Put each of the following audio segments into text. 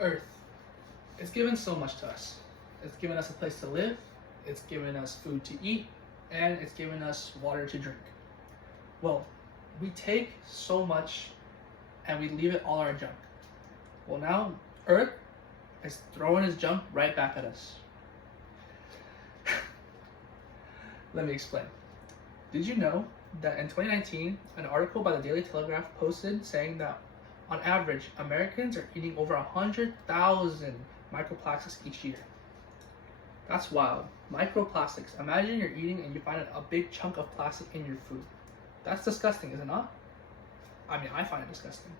Earth. It's given so much to us. It's given us a place to live, it's given us food to eat, and it's given us water to drink. Well, we take so much and we leave it all our junk. Well, now Earth is throwing his junk right back at us. Let me explain. Did you know that in 2019, an article by the Daily Telegraph posted saying that on average, Americans are eating over 100,000 microplastics each year? That's wild. Microplastics. Imagine you're eating and you find a big chunk of plastic in your food. That's disgusting, is it not? I mean, I find it disgusting.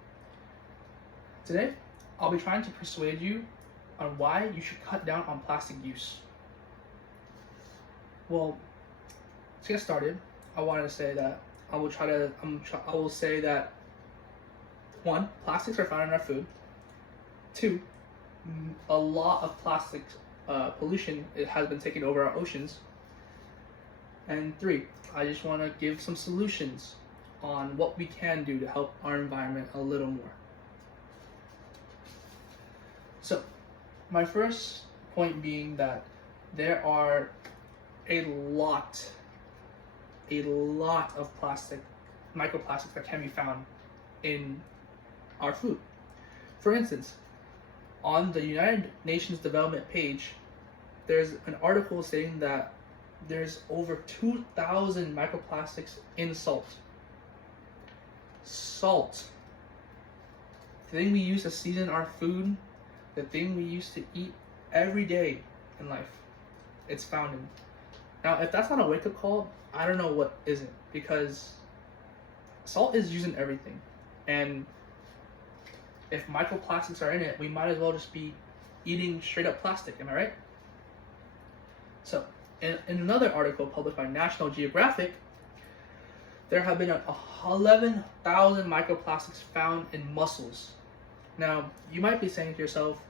Today, I'll be trying to persuade you on why you should cut down on plastic use. Well, to get started, I wanted to say that I will say that 1, plastics are found in our food. 2, a lot of plastic pollution has been taking over our oceans. And 3, I just want to give some solutions on what we can do to help our environment a little more. So, my first point being that there are a lot of microplastics that can be found in our food. For instance, on the United Nations Development page, there's an article stating that there's over 2,000 microplastics in salt. Salt. The thing we use to season our food, the thing we used to eat every day in life, it's found in. Now, if that's not a wake-up call, I don't know what isn't, because salt is used in everything. And if microplastics are in it, we might as well just be eating straight up plastic, am I right? So, in another article published by National Geographic, there have been 11,000 microplastics found in mussels. Now, you might be saying to yourself,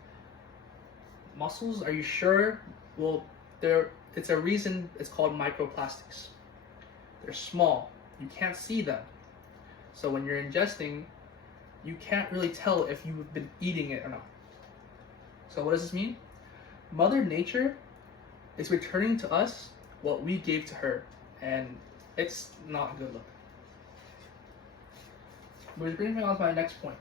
mussels, are you sure? Well, it's a reason it's called microplastics. They're small, you can't see them. So when you're ingesting, you can't really tell if you've been eating it or not. So what does this mean? Mother Nature is returning to us what we gave to her, and it's not a good look. Which brings me on to my next point.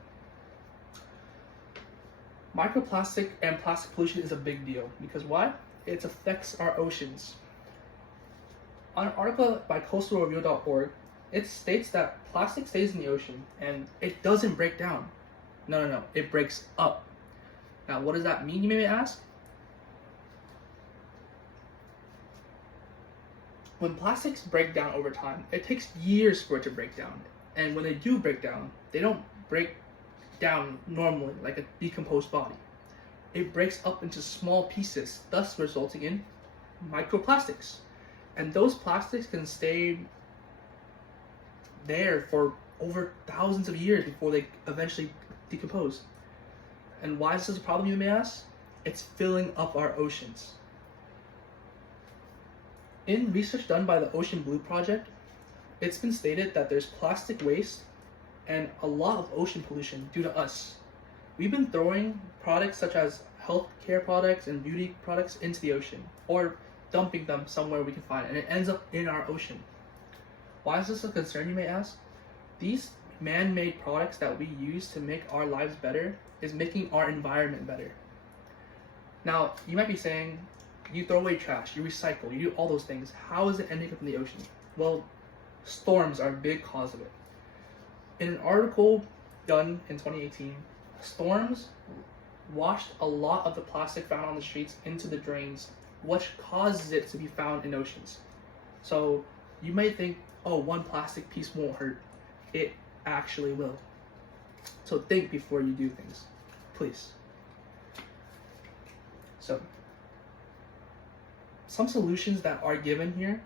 Microplastic and plastic pollution is a big deal, because why? It affects our oceans. On an article by coastalreview.org, it states that plastic stays in the ocean and it doesn't break down. No, it breaks up. Now, what does that mean, you may ask? When plastics break down over time, it takes years for it to break down. And when they do break down, they don't break down normally like a decomposed body. It breaks up into small pieces, thus resulting in microplastics. And those plastics can stay there for over thousands of years before they eventually decompose. And why is this a problem, you may ask? It's filling up our oceans. In research done by the Ocean Blue Project, it's been stated that there's plastic waste and a lot of ocean pollution due to us. We've been throwing products such as healthcare products and beauty products into the ocean, or dumping them somewhere we can find, and it ends up in our ocean. Why is this a concern, you may ask? These man-made products that we use to make our lives better is making our environment better. Now, you might be saying, you throw away trash, you recycle, you do all those things. How is it ending up in the ocean? Well, storms are a big cause of it. In an article done in 2018, storms washed a lot of the plastic found on the streets into the drains, which causes it to be found in oceans. So you may think, oh, one plastic piece won't hurt. It actually will. So think before you do things, please. So some solutions that are given here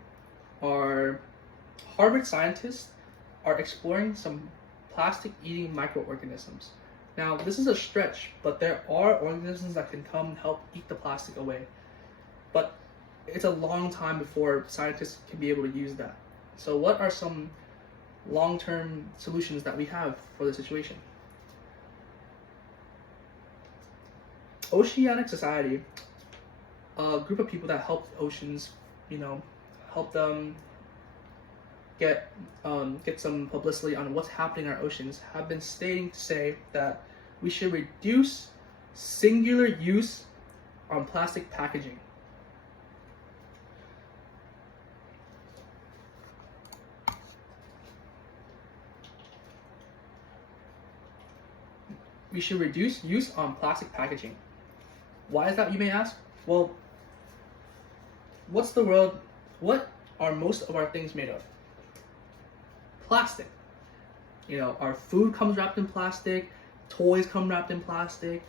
are Harvard scientists are exploring some plastic-eating microorganisms. Now, this is a stretch, but there are organisms that can come and help eat the plastic away. But it's a long time before scientists can be able to use that. So what are some long-term solutions that we have for the situation? Oceanic Society, a group of people that help oceans, help them get some publicity on what's happening in our oceans, have been say that we should reduce singular use on plastic packaging. We should reduce use on plastic packaging. Why is that, you may ask? Well, what are most of our things made of? Plastic. Our food comes wrapped in plastic, toys come wrapped in plastic,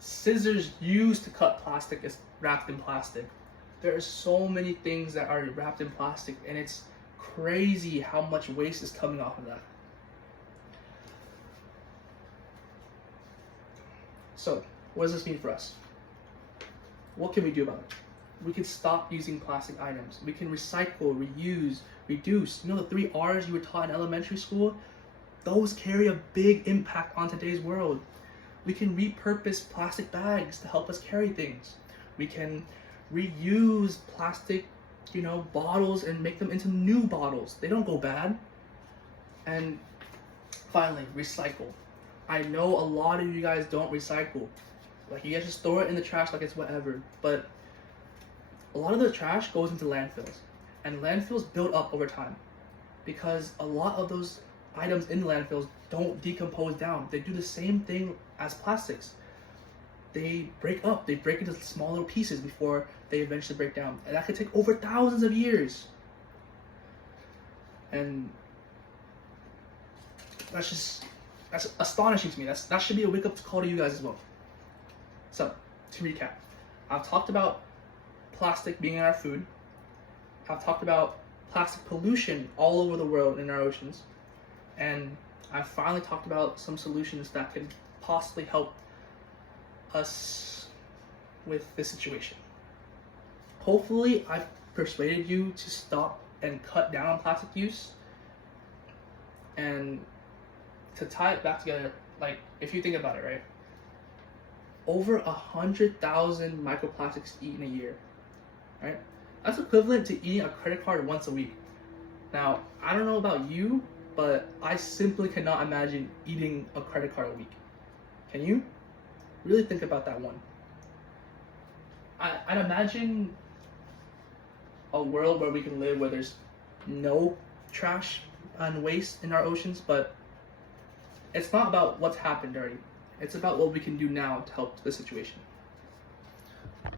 scissors used to cut plastic is wrapped in plastic. There are so many things that are wrapped in plastic, and it's crazy how much waste is coming off of that. So, what does this mean for us? What can we do about it? We can stop using plastic items. We can recycle, reuse, reduce. The 3 R's you were taught in elementary school? Those carry a big impact on today's world. We can repurpose plastic bags to help us carry things. We can reuse plastic, bottles and make them into new bottles. They don't go bad. And finally, recycle. I know a lot of you guys don't recycle. Like, you guys just throw it in the trash like it's whatever. But a lot of the trash goes into landfills. And landfills build up over time. Because a lot of those items in the landfills don't decompose down. They do the same thing as plastics. They break up. They break into small little pieces before they eventually break down. And that could take over thousands of years. And that's astonishing to me. That should be a wake-up call to you guys as well. So, to recap, I've talked about plastic being in our food. I've talked about plastic pollution all over the world in our oceans. And I finally talked about some solutions that can possibly help us with this situation. Hopefully, I've persuaded you to stop and cut down on plastic use. And to tie it back together, like, if you think about it, right? Over 100,000 microplastics eaten a year, right? That's equivalent to eating a credit card once a week. Now, I don't know about you, but I simply cannot imagine eating a credit card a week. Can you? Really think about that one. I'd imagine a world where we can live where there's no trash and waste in our oceans, but it's not about what's happened already. It's about what we can do now to help the situation.